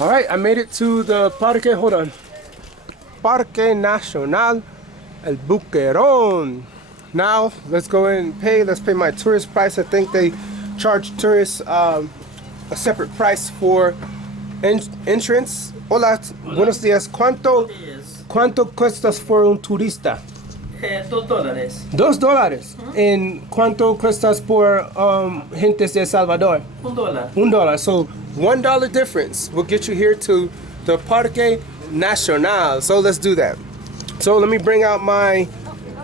All right, I made it to the Parque, hold on. Parque Nacional El Boqueron. Now, let's go in and pay. Let's pay my tourist price. I think they charge tourists a separate price for entrance. Hola, buenos días. ¿Cuánto cuestas por un turista? $2. $2. ¿En cuánto cuestas por gentes de Salvador? $1. $1. So $1 difference will get you here to the Parque Nacional. So let's do that. So let me bring out my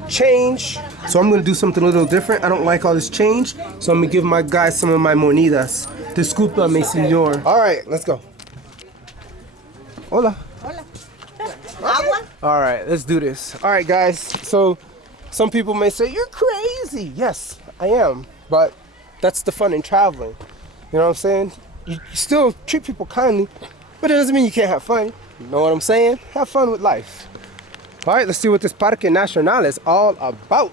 change. So I'm gonna do something a little different. I don't like all this change, so I'm gonna give my guys some of my monedas. Disculpa, mi señor. All right, let's go. Hola. Agua? All right, let's do this. All right, guys. So some people may say, you're crazy. Yes, I am. But that's the fun in traveling. You know what I'm saying? You still treat people kindly, but it doesn't mean you can't have fun. You know what I'm saying? Have fun with life. All right, let's see what this Parque Nacional is all about.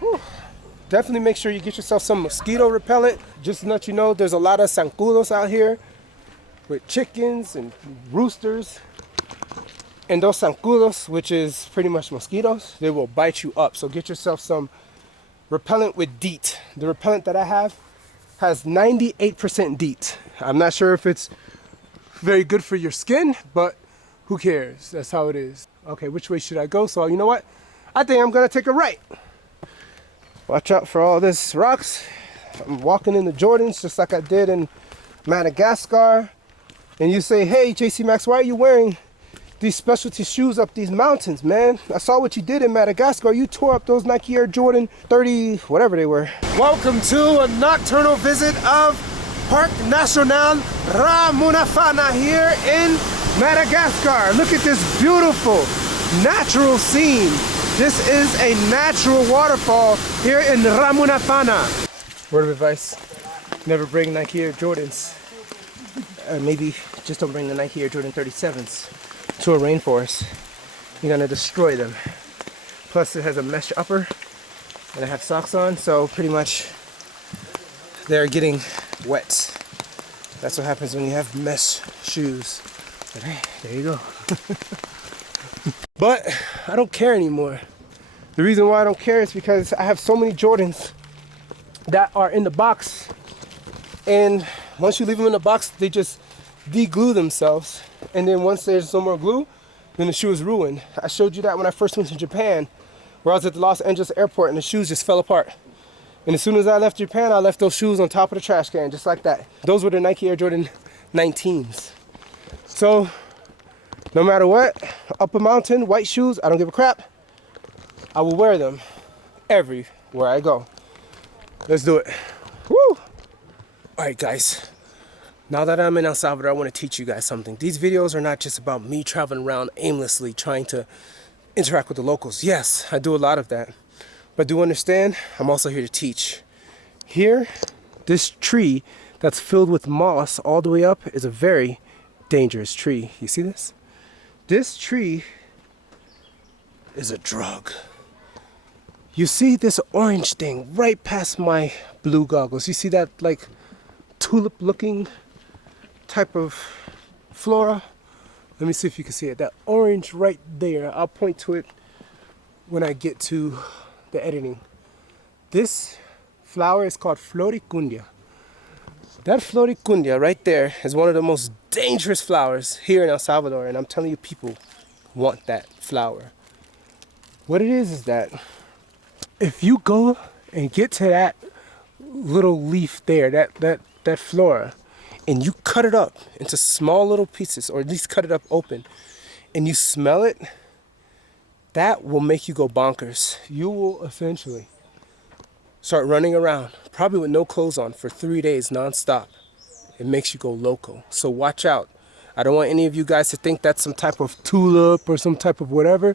Whew. Definitely make sure you get yourself some mosquito repellent. Just to let you know, there's a lot of zancudos out here with chickens and roosters. And those zancudos, which is pretty much mosquitoes, they will bite you up. So get yourself some repellent with DEET. The repellent that I have has 98% DEET. I'm not sure if it's very good for your skin, but who cares? That's how it is. Okay, which way should I go? So you know what? I think I'm gonna take a right. Watch out for all this rocks. I'm walking in the Jordans just like I did in Madagascar. And you say, hey, Cee Max, why are you wearing these specialty shoes up these mountains, man? I saw what you did in Madagascar. You tore up those Nike Air Jordan 30, whatever they were. Welcome to a nocturnal visit of Parque Nacional Ramunafana here in Madagascar. Look at this beautiful natural scene. This is a natural waterfall here in Ramunafana. Word of advice, never bring Nike Air Jordans. Maybe just don't bring the Nike Air Jordan 37s to a rainforest. You're gonna destroy them. Plus it has a mesh upper and I have socks on, so pretty much they're getting wet. That's what happens when you have mesh shoes. But hey, there you go. But I don't care anymore. The reason why I don't care is because I have so many Jordans that are in the box, and once you leave them in the box, they just de-glue themselves, and then once there's no more glue, then the shoe is ruined. I showed you that when I first went to Japan, where I was at the Los Angeles airport and the shoes just fell apart. And as soon as I left Japan, I left those shoes on top of the trash can, just like that. Those were the Nike Air Jordan 19s. So, no matter what, up a mountain, white shoes, I don't give a crap. I will wear them everywhere I go. Let's do it. Woo! All right, guys. Now that I'm in El Salvador, I want to teach you guys something. These videos are not just about me traveling around aimlessly trying to interact with the locals. Yes, I do a lot of that. But do understand, I'm also here to teach. Here, this tree that's filled with moss all the way up is a very dangerous tree. You see this? This tree is a drug. You see this orange thing right past my blue goggles. You see that like tulip looking type of flora? Let me see if you can see it. That orange right there. I'll point to it when I get to the editing. This flower is called Floricundia. That Floricundia right there is one of the most dangerous flowers here in El Salvador, and I'm telling you, people want that flower. What it is that if you go and get to that little leaf there, that flora, and you cut it up into small little pieces, or at least cut it up open, and you smell it, that will make you go bonkers. You will essentially start running around, probably with no clothes on, for 3 days nonstop. It makes you go loco. So watch out. I don't want any of you guys to think that's some type of tulip or some type of whatever.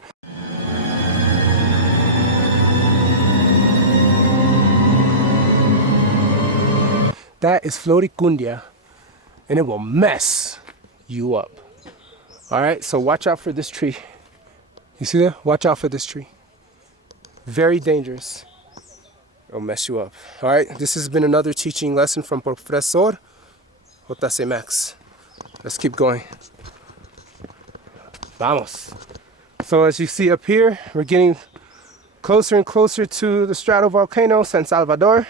That is Floricundia, and it will mess you up. All right, so watch out for this tree. You see that? Watch out for this tree. Very dangerous. It'll mess you up. All right, this has been another teaching lesson from Professor Cee Max. Let's keep going. Vamos. So as you see up here, we're getting closer and closer to the stratovolcano San Salvador.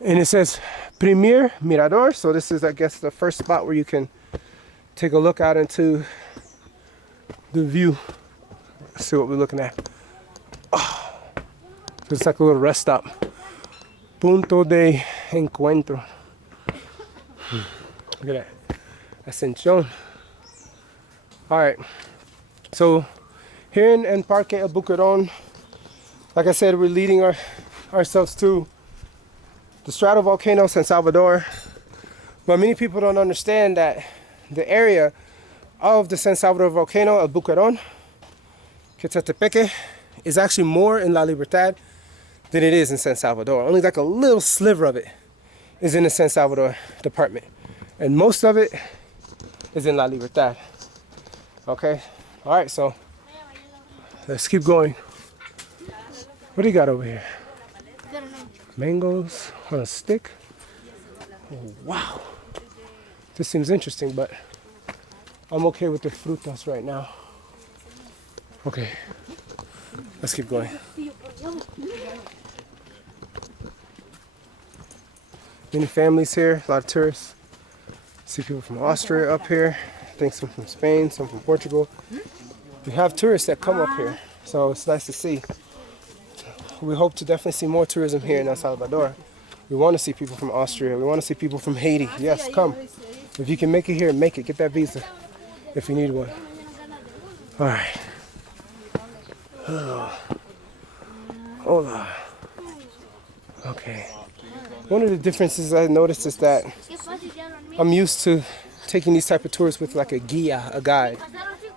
And it says Primer Mirador. So this is, I guess, the first spot where you can take a look out into the view. Let's see what we're looking at. Oh, it's like a little rest stop. Punto de encuentro. Look at that. Ascension. Alright. So here in Parque El Boqueron, like I said, we're leading ourselves to the stratovolcano San Salvador. But many people don't understand that the area of the San Salvador volcano, El Boqueron, Quezaltepeque, is actually more in La Libertad than it is in San Salvador. Only like a little sliver of it is in the San Salvador department. And most of it is in La Libertad. Okay? Alright, so let's keep going. What do you got over here? Mangoes on a stick. Oh, wow. This seems interesting, but I'm okay with the frutas right now. Okay. Let's keep going. Many families here, a lot of tourists. See people from Austria up here. I think some from Spain, some from Portugal. We have tourists that come up here, so it's nice to see. We hope to definitely see more tourism here in El Salvador. We want to see people from Austria. We want to see people from Haiti. Yes, come. If you can make it here, make it. Get that visa if you need one. All right. Hello. Hola. Okay. One of the differences I noticed is that I'm used to taking these type of tours with like a guia, a guide.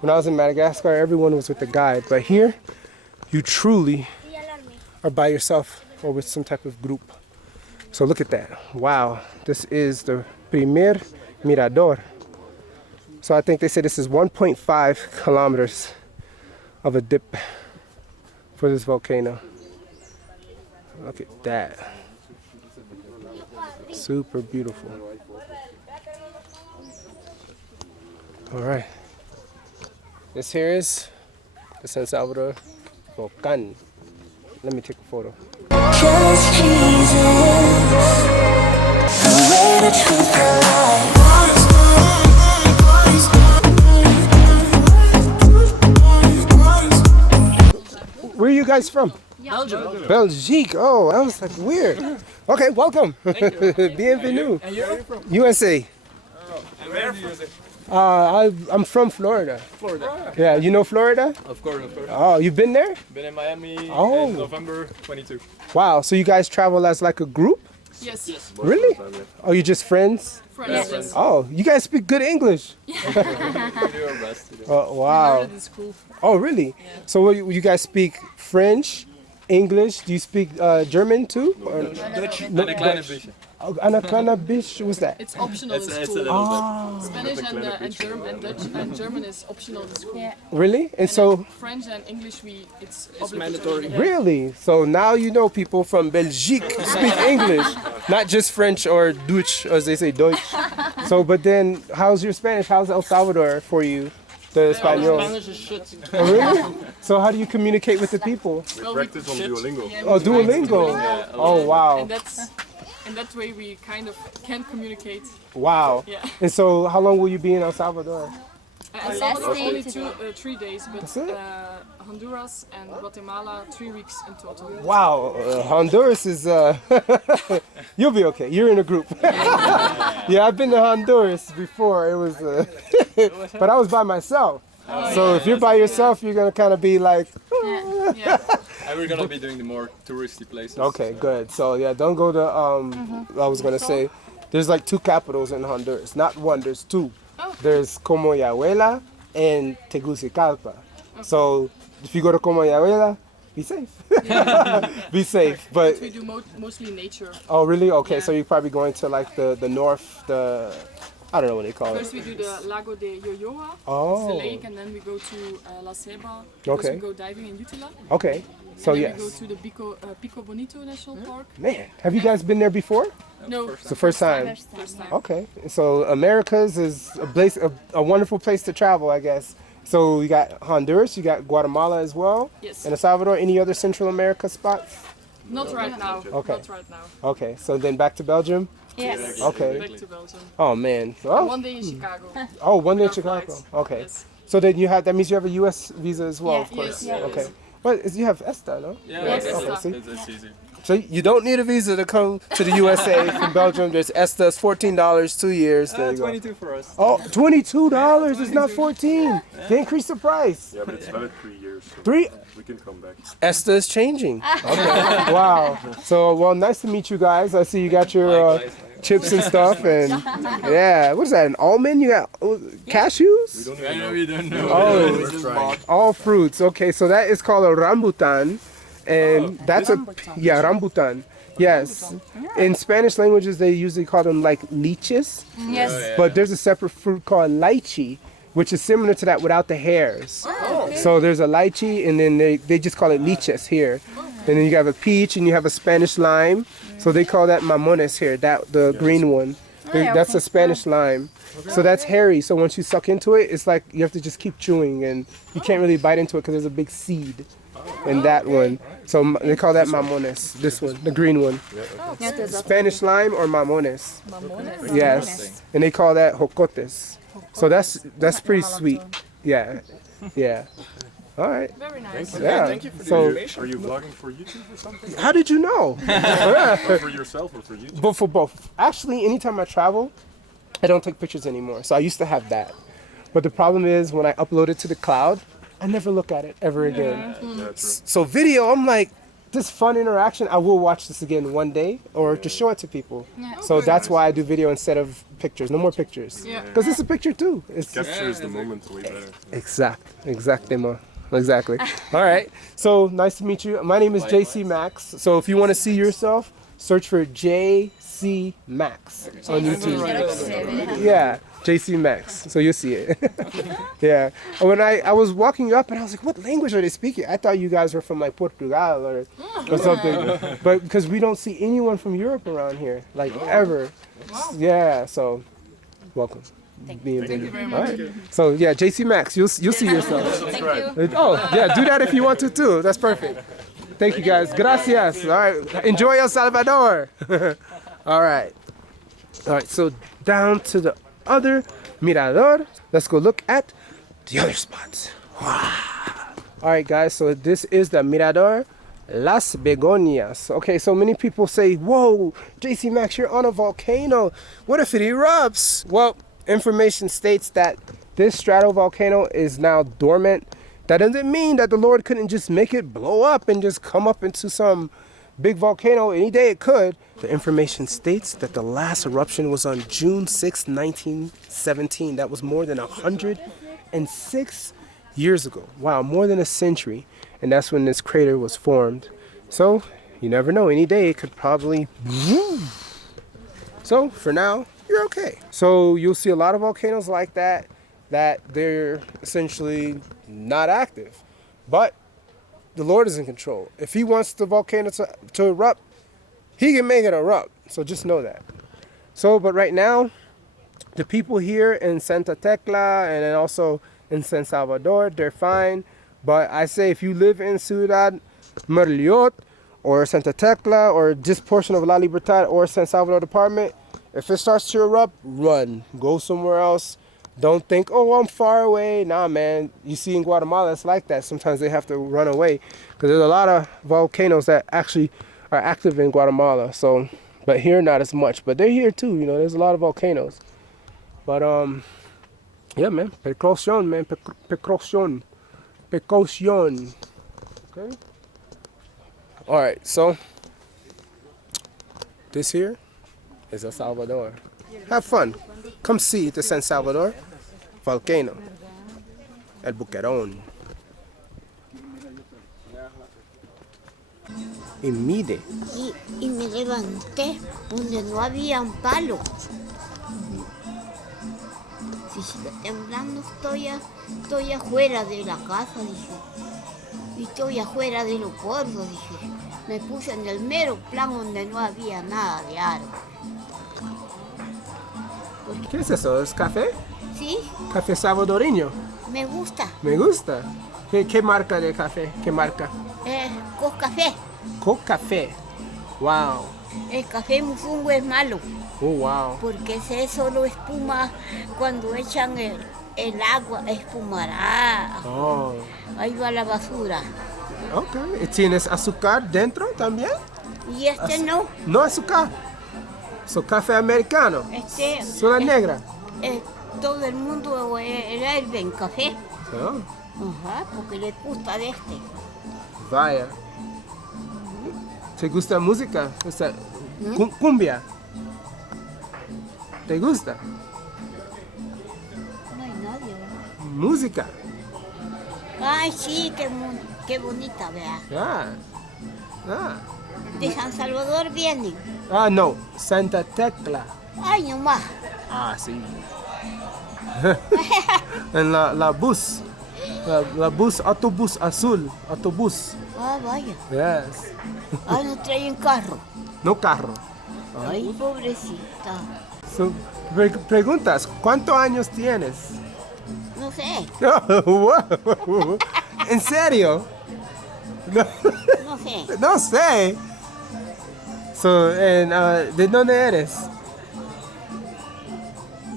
When I was in Madagascar, everyone was with a guide. But here, you truly are by yourself or with some type of group. So look at that. Wow. This is the Primer Mirador. So I think they say this is 1.5 kilometers of a dip for this volcano. Look at that. Super beautiful. All right. This here is the San Salvador Volcano. Let me take a photo. Just Jesus, the way, the truth, the life. Where are you guys from? Belgium. Belgique. Oh, that was like weird. Okay, welcome. Thank you. Bienvenue. And you're from? USA. And where from USA? I'm from Florida. Florida. Yeah, you know Florida? Of course, of course. Oh, you've been there? Been in Miami Oh. in November 22. Wow, so you guys travel as like a group? Yes. Yes. Really? Oh, you just friends? Friends. Yes. Oh, you guys speak good English. We do our best. Oh, wow. In school. Oh, really? So what, you guys speak French, English? Do you speak German too? Or Dutch. En een kleine beetje. Oh, and a kind of bitch? What's that? It's optional in It's a school. little Spanish and Dutch and German is optional in school. Really? And so, French and English it's mandatory. really? So now you know people from Belgique speak English, not just French or Dutch, as they say, Deutsch. So, but then, how's your Spanish? How's El Salvador for you? The Espanol. Spanish is shit. Oh, really? So how do you communicate with the people? Practice on Duolingo. Oh, Duolingo. Oh, wow. And in that way we kind of can communicate. Wow. Yeah. And so how long will you be in El Salvador? El Salvador only 3 days, but That's it? Honduras and Guatemala 3 weeks in total. Wow, Honduras is, you'll be okay. You're in a group. Yeah, I've been to Honduras before. It was, but I was by myself. So if you're by yourself, you're going to kind of be like, Yeah. And we're gonna be doing the more touristy places. okay, good. So yeah, don't go to, I was going to say, there's like 2 capitals in Honduras. Not one, there's 2. There's Comayagüela and Tegucigalpa. So if you go to Comayagüela, be safe. Be safe. But We do mostly nature. oh, really? Okay, Yeah. so you're probably going to like the north, I don't know what they call First it. we do the Lago de Yoyoa, it's the Oh, lake, and then we go to La Ceiba, Okay. we go diving in Utila. okay. So and then yes. we go to the Pico Bonito National Park. Man, have you guys been there before? No, It's the first time. first time. Okay, so Americas is a wonderful place to travel, I guess. So you got Honduras, you got Guatemala as well, Yes. and El Salvador. Any other Central America spots? Not right now. Okay. Not right now. Okay, so then back to Belgium. Yes. Okay. Back to Belgium. Oh man. Oh, One day in Chicago. one day in Our Chicago. flights. Okay. Yes. So then that means you have a U.S. visa as well, of course. Yes. Okay. But you have ESTA, no? Yeah, Yes. Okay, see? it's easy. So you don't need a visa to come to the USA from Belgium. There's ESTA, it's $14, 2 years. There you go. 22 for us. Oh, $22. It's not 14. They increased the price. Yeah, but it's valid 3 years. So 3. we can come back. ESTA is changing. Okay. Wow. So, well, nice to meet you guys. I see you got your chips and stuff. And yeah, what is that? An almond? You got cashews? We don't know. Oh. We're just bought. All fruits. Okay, so that is called a rambutan. And that's rambutan. Yes. In Spanish languages, they usually call them like leeches. Yes. But there's a separate fruit called lychee, which is similar to that without the hairs. So there's a lychee, and then they just call it leeches here. And then you have a peach, and you have a Spanish lime. So they call that mamones here, the green one. That's a Spanish lime. So that's hairy. So once you suck into it, it's like you have to just keep chewing, and you can't really bite into it because there's a big seed in that one. So they call that mamones, this one, the green one. Spanish lime or mamones. Yes. And they call that jocotes. So that's pretty sweet. Yeah. Yeah. All right. Very nice. Yeah. Thank you for the So information. Are you vlogging for YouTube or something? how did you know? Or for yourself or for YouTube? But for both. Actually, anytime I travel, I don't take pictures anymore. So I used to have that. But the problem is when I upload it to the cloud, I never look at it ever again. Yeah, true. So video, I'm like, this fun interaction, I will watch this again one day or to show it to people. So that's why I do video instead of pictures. No more pictures. Yeah. Because it's a picture too. It's Captures the moment way better. Exactly. All right. So nice to meet you. My name is Cee Max. So if you want to see yourself, search for Cee Max on YouTube. Yeah, Cee Max. So you'll see it. Yeah. When I was walking up and I was like, what language are they speaking? I thought you guys were from like Portugal or something. But because we don't see anyone from Europe around here, like ever. Yeah. So welcome. Thank you very much. All right. So yeah, Cee Max, you'll see yourself. Oh yeah, do that if you want to too. That's perfect. Thank you guys. Gracias. All right. Enjoy El Salvador. All right. All right. So down to the other mirador. Let's go look at the other spots. Wow. All right, guys. So this is the mirador Las Begonias. Okay. So many people say, "Whoa, Cee Max, you're on a volcano. What if it erupts?" Well, information states that this stratovolcano is now dormant. That doesn't mean that the Lord couldn't just make it blow up and just come up into some big volcano. Any day it could. The information states that the last eruption was on June 6, 1917. That was more than 106 years ago. Wow, more than a century. And that's when this crater was formed. So, you never know. Any day it could probably... So, for now, you're okay. So, you'll see a lot of volcanoes like that they're essentially not active. But the Lord is in control. If he wants the volcano to erupt, he can make it erupt. So just know that. So, but right now, the people here in Santa Tecla and then also in San Salvador, they're fine. But I say if you live in Ciudad Merliot or Santa Tecla or this portion of La Libertad or San Salvador department, if it starts to erupt, run. Go somewhere else. Don't think, oh, I'm far away. Nah, man. You see in Guatemala, it's like that. Sometimes they have to run away because there's a lot of volcanoes that actually are active in Guatemala. So, but here, not as much. But they're here too. You know, there's a lot of volcanoes. But, yeah, man. Precaution, man. Precaution. Precaution. Okay. All right. So, this here is El Salvador. Have fun. Come see the San Salvador volcano. El Boqueron. Y mide. Y me levanté donde no había un palo. Si sigue temblando, estoy afuera de la casa, dije. Y estoy afuera de los gordos, dije. Me puse en el mero plan donde no había nada de árbol. ¿Qué es eso? ¿Es café? Sí, Café salvadoreño. me gusta. Me gusta. ¿Qué marca de café? ¿Qué marca? Con café. Coca Café. Wow. El café mufungo es malo, Oh, wow. porque ese solo espuma cuando echan el agua, espumará. Oh. Ahí va la basura. Ok. ¿Y tienes azúcar dentro también? Y este no, No azúcar. So, café americano. este Sola negra. todo el mundo hierve en café. Oh, Ajá, porque le gusta de este. vaya. ¿Te gusta música? O sea, cumbia. ¿Te gusta? No hay nadie, ¿verdad? Música. Ay, sí, qué bonita, vea. Ah. De San Salvador vienen. Ah, no. Santa Tecla. Ay, nomás. Ah, sí. En la bus. La bus, autobús azul. Autobús. Ah, vaya. Yes. Ah, no traen carro. No carro. Ay, pobrecita. So, preguntas, ¿cuántos años tienes? No sé, Wow. ¿En serio? No, no sé. no sé. So, ¿de dónde eres?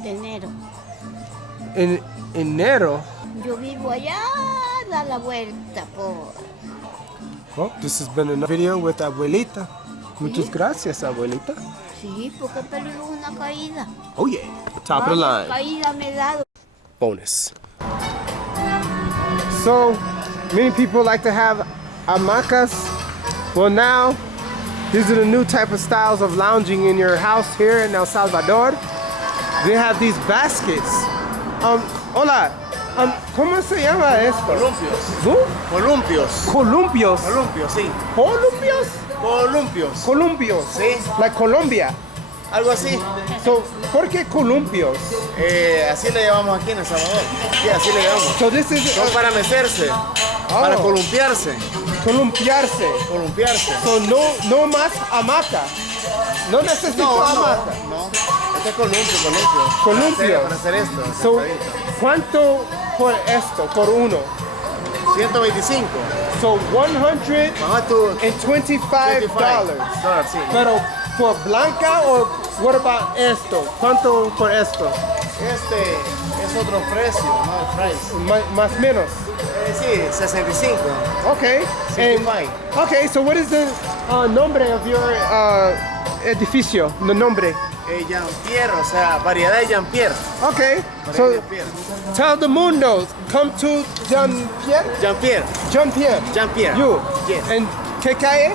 De enero. En enero. Yo vivo allá, da la vuelta por... Oh, this has been a video with abuelita. Muchas gracias, abuelita. Sí, porque peleó una caída. Oh yeah, top of the Varias line. caídas me he dado. Bonus. So, many people like to have hamacas. Well, now, these are the new type of styles of lounging in your house here in El Salvador. They have these baskets. Hola, ¿cómo se llama esto? Columpios. ¿Columpios? Columpios. Columpios. Columpios, sí. ¿Columpios? Columpios. Columpios. Sí. Like Colombia. Algo así. So, ¿por qué columpios? Así le llamamos aquí en El Salvador. Sí, así le llamamos. So this is Son para mecerse. Para columpiarse. columpiarse. Columpiarse. So no más hamaca. No necesito hamaca. No. Este es columpio. Columpio. Para hacer esto. So, sentadito. ¿cuánto por esto? Por uno. 125. So $125. Vamos a tu $25. sí. Pero por blanca o what about esto? ¿Cuánto por esto? Este es otro precio, no el price. Más menos. Sí, 65. Okay. 65. Okay, so what is the nombre of your edificio? The nombre. Jean-Pierre, o sea, variedad de Jean-Pierre. Okay. Variedad So de Jean-Pierre. tell the mundo, come to Jean-Pierre. Jean-Pierre. Jean-Pierre. Jean-Pierre. You. Yes. ¿En qué calle?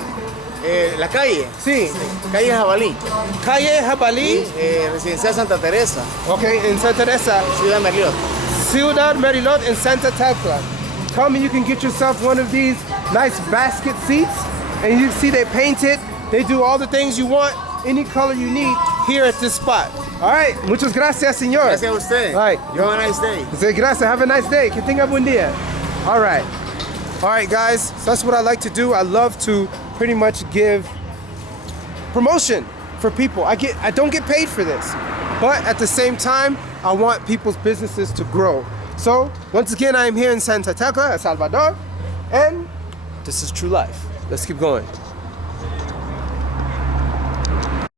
La calle. Sí. Calle Jabalí. Calle Jabalí. Residencial Santa Teresa. Okay, in Santa Teresa. Ciudad Merliot. Ciudad Merilot in Santa Tecla. Come and you can get yourself one of these nice basket seats. And you see they paint it. They do all the things you want, any color you need here at this spot. All right, muchas gracias, señor. Gracias a usted. All right. You have a nice day. Say gracias, have a nice day. Que tenga buen día. All right. All right, guys, so that's what I like to do. I love to pretty much give promotion for people. I don't get paid for this, but at the same time, I want people's businesses to grow. So, once again, I am here in Santa Tecla, El Salvador, and this is True Life. Let's keep going.